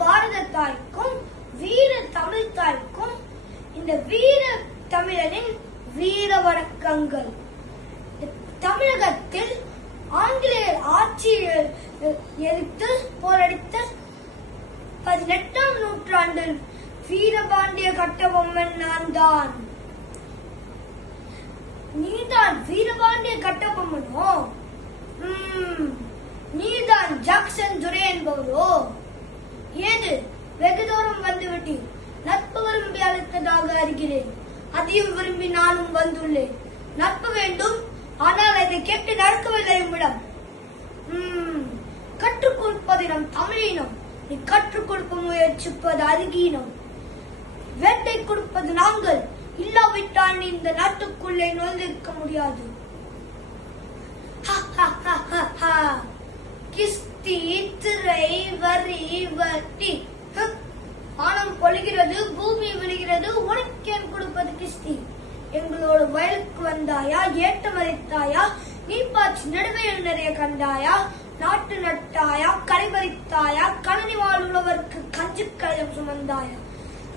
பாரத தாய்க்கும் வீர தமிழ் தாய்க்கும் இந்த வீர தமிழனின் வீர வணக்கங்கள். தமிழகத்தில் ஆங்கிலேயர் ஆட்சியை எதிர்த்து போராடித்த 18ஆம் நூற்றாண்டில் வீரபாண்டிய கட்டபொம்மன் நான் தான். நீதான் வீரபாண்டிய கட்டபொம்மனோ? நீதான் ஜாக்சன் துரை என்பவரோ? ஏது வெகு தூரம் வந்துவிட்டீர். நட்பு விரும்பி அழைத்ததாக அறிகிறேன். அதையும் விரும்பி நானும் வந்துள்ளேன். நட்பு வேண்டும், ஆனால் அதை கேட்டு நடக்கவில்லை உம்மிடம். கற்றுக் கொடுப்பது நம் தமிழினம், நீ கற்றுக் கொடுக்க முயற்சிப்பது அருகீனம். வேட்டை கொடுப்பது நாங்கள், இல்லாவிட்டால் நீ இந்த நாட்டுக்குள்ளே நுழைந்திருக்க முடியாது. கிஸ்தி திரை வரி வட்டி, வானம் பொழிகிறது, பூமி விழுகிறது, உனக்கேன் கொடுப்பது கிஸ்தி? எங்களோட வயலுக்கு வந்தாயா, ஏட்ட மறித்தாயா, நீ பாய்ச்சி நடுவையில் நிறைய கண்டாயா, நாட்டு நட்டாயா, கரைபறித்தாயா, கணனி வாழ்வுள்ளவருக்கு கஞ்சி கழகம் சுமந்தாயா,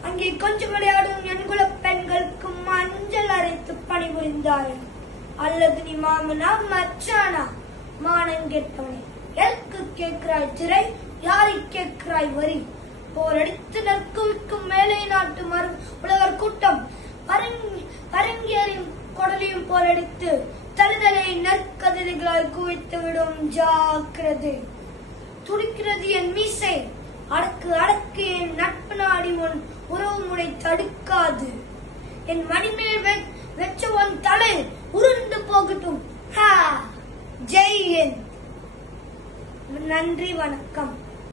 அங்கே கொஞ்சம் விளையாடும் என்குல பெண்களுக்கு மஞ்சள் அரைத்து பணிபுரிந்தாயா, அல்லது நீ மாமனா மச்சானா? மானம் கேட்டவனே, எதற்கு கேட்கிறாய் திரை, யாரை கேட்கிறாய் வரி? போரடித்து நற்குவிக்கும் மேலை நாட்டு உழவர் கூட்டம் பரங்கியரின் கொடலையும் போரடித்து தருதலை நற்கதிரைகளால் குவித்து விடும். ஜாக்கிரதை. துடிக்கிறது என் மீசை, அடக்கு அடக்கு என் நட்பு நாடி உன் உறவு முனை தடுக்காது. என் மணிமேல் வெச்ச உன் தலை உருண்டு போகட்டும். ஜெய் ஹிந்த். நன்றி, வணக்கம்.